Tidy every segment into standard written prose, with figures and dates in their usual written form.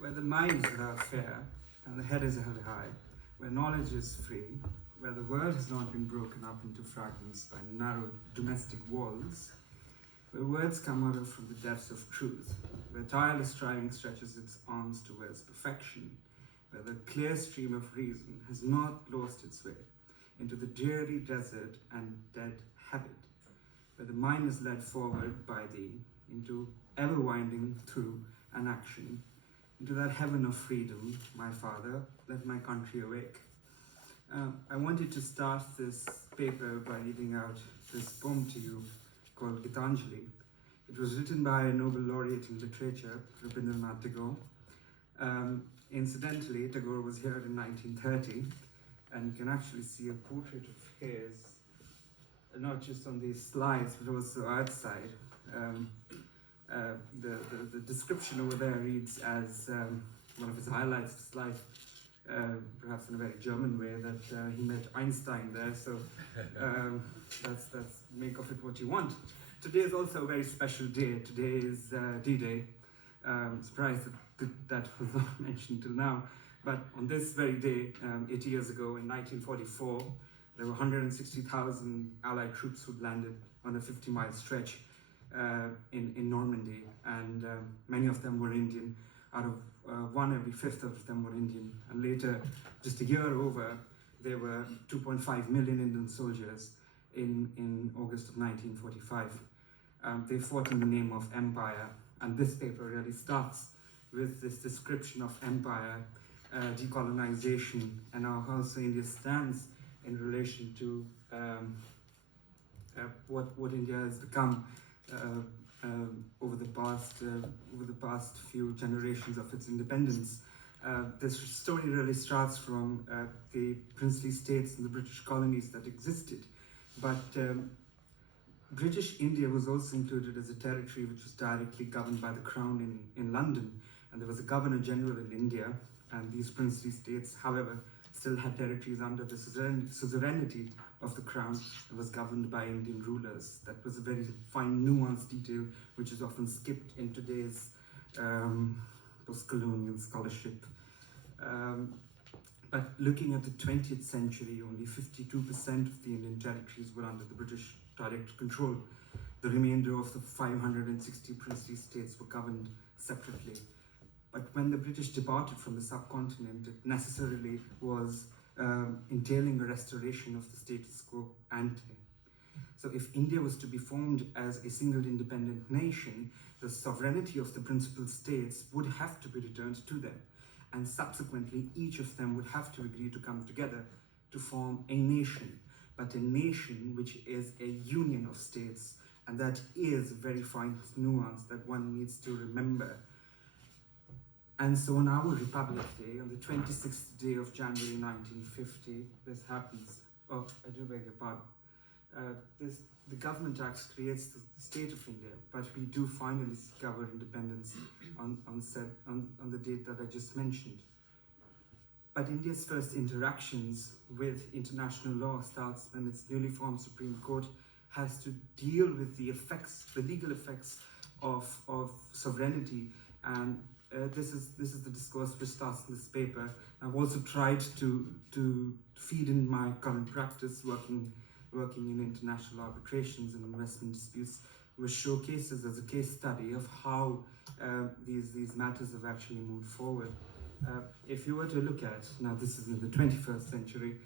where the mind is without fear and the head is held high, where knowledge is free, where the world has not been broken up into fragments by narrow domestic walls, where words come out from the depths of truth, where tireless striving stretches its arms towards perfection, where the clear stream of reason has not lost its way into the dreary desert and dead habit, where the mind is led forward by thee into ever winding through an action, into that heaven of freedom, my Father, let my country awake. I wanted to start this paper by reading out this poem to you called Gitanjali. It was written by a Nobel laureate in literature, Rabindranath Tagore. Incidentally, Tagore was here in 1930, and you can actually see a portrait of his, not just on these slides, but also outside. The description over there reads as one of his highlights of his life, perhaps in a very German way, that he met Einstein there, so that's make of it what you want. Today is also a very special day. Today is D-Day. Surprised that was not mentioned till now, but on this very day, 80 years ago in 1944, there were 160,000 Allied troops who landed on a 50-mile stretch in Normandy, and many of them were Indian. Out of one every fifth of them were Indian. And later, just a year over, there were 2.5 million Indian soldiers in August of 1945. They fought in the name of empire, and this paper really starts with this description of empire, decolonization, and how also India stands in relation to what India has become over the past few generations of its independence. This story really starts from the princely states and the British colonies that existed, but British India was also included as a territory which was directly governed by the Crown in London, and there was a Governor General in India, and these princely states, however, still had territories under the suzerainty of the Crown and was governed by Indian rulers. That was a very fine, nuanced detail which is often skipped in today's post-colonial scholarship. But looking at the 20th century, only 52% of the Indian territories were under the British direct control. The remainder of the 560 princely states were governed separately. But when the British departed from the subcontinent, it necessarily was entailing a restoration of the status quo ante. So if India was to be formed as a single independent nation, the sovereignty of the principal states would have to be returned to them. And subsequently, each of them would have to agree to come together to form a nation, but a nation which is a union of states. And that is a very fine nuance that one needs to remember. And so on our Republic Day, on the 26th day of January 1950, this happens. Oh, I do beg your pardon. The Government Act creates the state of India, but we do finally seek our independence on the date that I just mentioned. But India's first interactions with international law starts when its newly formed Supreme Court has to deal with the effects, the legal effects of sovereignty, and this is the discourse which starts in this paper. I've also tried to feed in my current practice working in international arbitrations and investment disputes, which showcases as a case study of how these matters have actually moved forward. If you were to look at, now this is in the 21st century,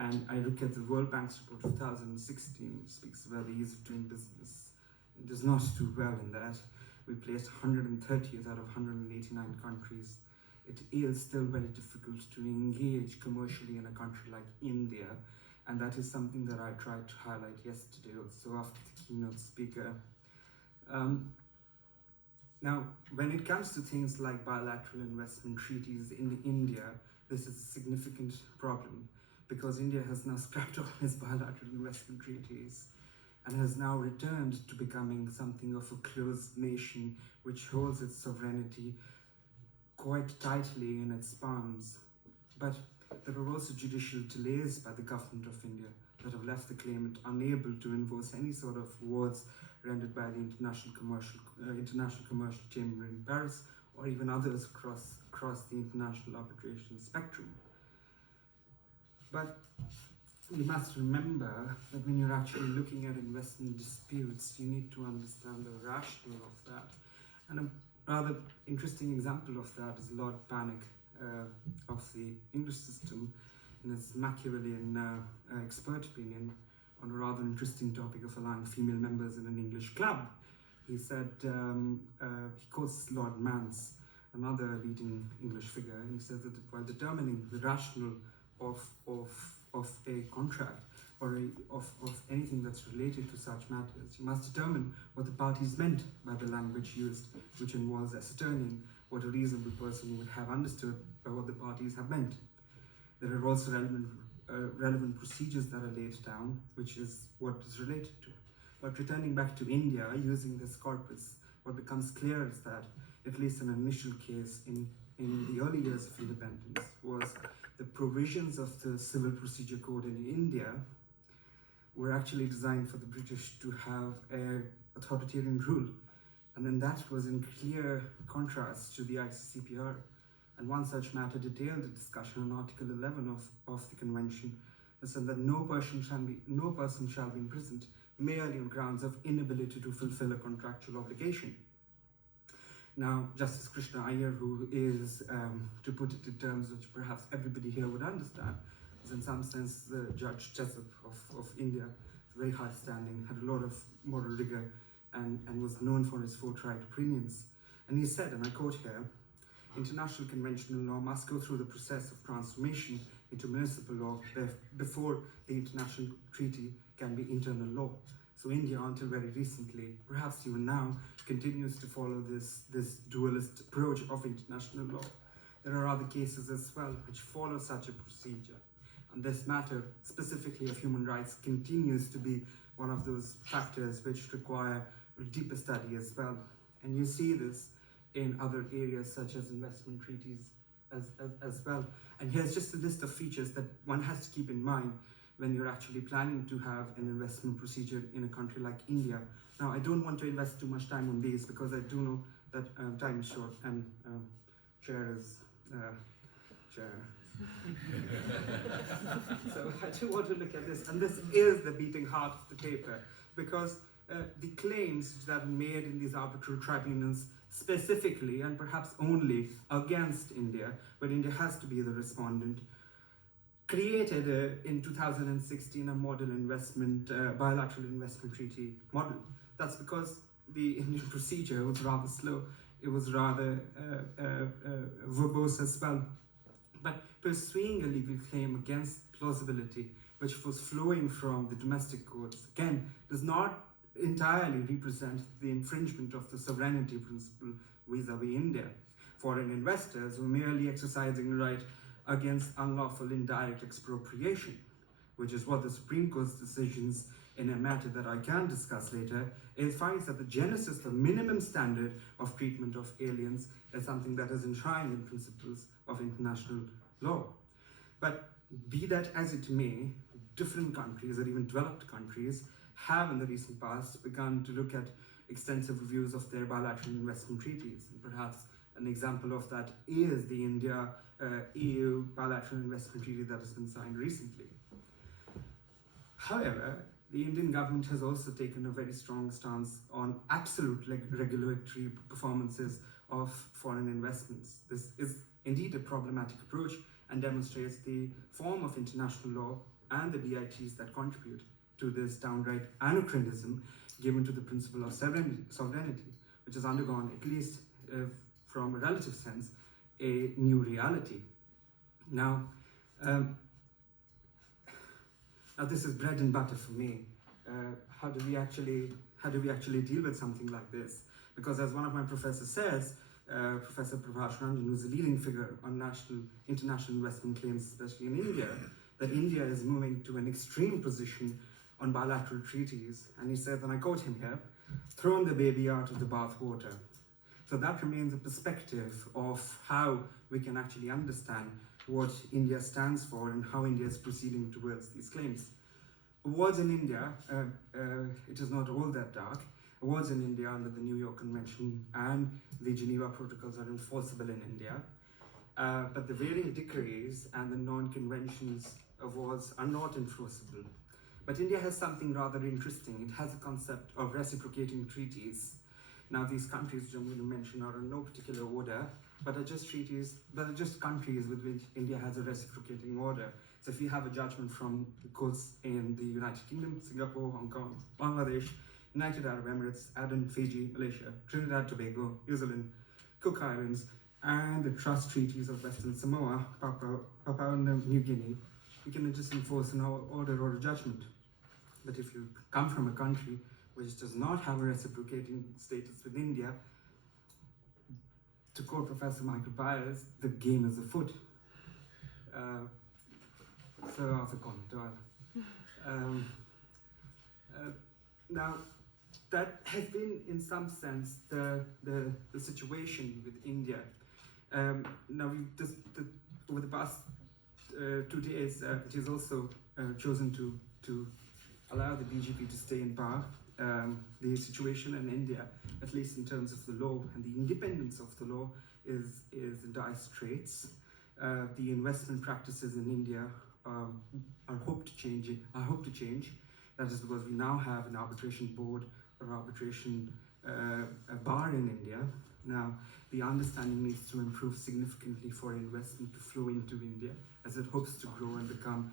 and I look at the World Bank's report 2016, which speaks about the ease of doing business. It does not do well in that. We placed 130th out of 189 countries. It is still very difficult to engage commercially in a country like India, and that is something that I tried to highlight yesterday also after the keynote speaker. Now, when it comes to things like bilateral investment treaties in India, this is a significant problem because India has now scrapped all its bilateral investment treaties and has now returned to becoming something of a closed nation which holds its sovereignty quite tightly in its palms. But there are also judicial delays by the government of India that have left the claimant unable to enforce any sort of awards rendered by the International Commercial Chamber in Paris or even others across the international arbitration spectrum. But you must remember that when you're actually looking at investment disputes, you need to understand the rationale of that. And a rather interesting example of that is Lord Panic of the English system in his Machiavellian expert opinion on a rather interesting topic of allowing female members in an English club. He said, he quotes Lord Mance, another leading English figure, and he says that while determining the rationale of a contract or of anything that's related to such matters, you must determine what the parties meant by the language used, which involves ascertaining what a reasonable person would have understood by what the parties have meant. There are also relevant procedures that are laid down, which is what is related to. But returning back to India, using this corpus, what becomes clear is that, at least in an initial case in the early years of independence, was the provisions of the Civil Procedure Code in India were actually designed for the British to have an authoritarian rule. And then that was in clear contrast to the ICCPR. And one such matter detailed a discussion on Article 11 of the Convention that said that no person shall be imprisoned merely on grounds of inability to fulfill a contractual obligation. Now, Justice Krishna Iyer, who is, to put it in terms which perhaps everybody here would understand, is in some sense the Judge Jessup of India, very high standing, had a lot of moral rigor, and was known for his forthright opinions. And he said, and I quote here, "International conventional law must go through the process of transformation into municipal law before the international treaty can be internal law." So India, until very recently, perhaps even now, continues to follow this dualist approach of international law. There are other cases as well which follow such a procedure. And this matter, specifically of human rights, continues to be one of those factors which require deeper study as well. And you see this in other areas such as investment treaties as well. And here's just a list of features that one has to keep in mind when you're actually planning to have an investment procedure in a country like India. Now, I don't want to invest too much time on these because I do know that time is short and chair is chair. So I do want to look at this, and this is the beating heart of the paper, because the claims that are made in these arbitral tribunals specifically and perhaps only against India, but India has to be the respondent, created in 2016 a model bilateral investment treaty model. That's because the Indian procedure was rather slow. It was rather verbose as well. But pursuing a legal claim against plausibility, which was flowing from the domestic courts, again, does not entirely represent the infringement of the sovereignty principle vis-a-vis India. Foreign investors were merely exercising the right against unlawful indirect expropriation, which is what the Supreme Court's decisions in a matter that I can discuss later, it finds that the genesis, the minimum standard of treatment of aliens, is something that is enshrined in principles of international law. But be that as it may, different countries, or even developed countries, have in the recent past begun to look at extensive reviews of their bilateral investment treaties. And perhaps an example of that is the India-EU bilateral investment treaty that has been signed recently. However, the Indian government has also taken a very strong stance on absolute regulatory performances of foreign investments. This is indeed a problematic approach and demonstrates the form of international law and the BITs that contribute to this downright anachronism given to the principle of sovereignty, which has undergone, at least from a relative sense, a new reality. Now, now this is bread and butter for me. How do we actually deal with something like this? Because as one of my professors says, Professor Prabhash Ranjan, who's a leading figure on international investment claims, especially in India, that India is moving to an extreme position on bilateral treaties. And he says, and I quote him here, "thrown the baby out of the bathwater." So that remains a perspective of how we can actually understand what India stands for and how India is proceeding towards these claims. Awards in India, it is not all that dark. awards in India under the New York Convention and the Geneva Protocols are enforceable in India. But the varying decrees and the non-conventions awards are not enforceable. But India has something rather interesting. It has a concept of reciprocating treaties. Now, these countries which I'm going to mention are in no particular order, but are just countries with which India has a reciprocating order. So if you have a judgment from the courts in the United Kingdom, Singapore, Hong Kong, Bangladesh, United Arab Emirates, Aden, Fiji, Malaysia, Trinidad, Tobago, New Zealand, Cook Islands, and the trust treaties of Western Samoa, Papua New Guinea, you can just enforce an order or a judgment. But if you come from a country which does not have a reciprocating status with India, to quote Professor Michael Byers, the game is afoot. Sir Arthur Conan Doyle. Now, that has been, in some sense, the situation with India. Now, over the past 2 days, it has also chosen to allow the BJP to stay in power. The situation in India, at least in terms of the law and the independence of the law, is in dire straits. The investment practices in India are hope to change. That is because we now have an arbitration board or arbitration bar in India. Now, the understanding needs to improve significantly for investment to flow into India as it hopes to grow and become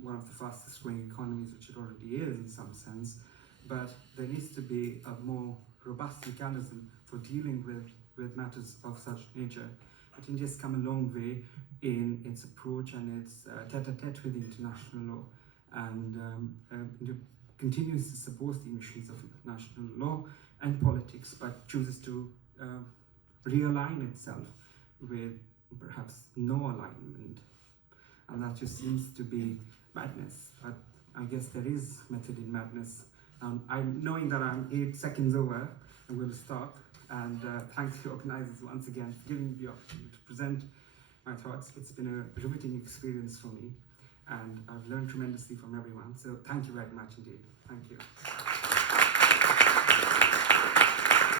one of the fastest growing economies, which it already is in some sense. But there needs to be a more robust mechanism for dealing with matters of such nature. But India's come a long way in its approach and its tete-a-tete with international law, and India continues to support the missions of international law and politics, but chooses to realign itself with perhaps no alignment. And that just seems to be madness. But I guess there is method in madness. Knowing that I'm 8 seconds over, I'm going to stop. And thanks to the organizers once again for giving me the opportunity to present my thoughts. It's been a riveting experience for me, and I've learned tremendously from everyone. So thank you very much indeed. Thank you.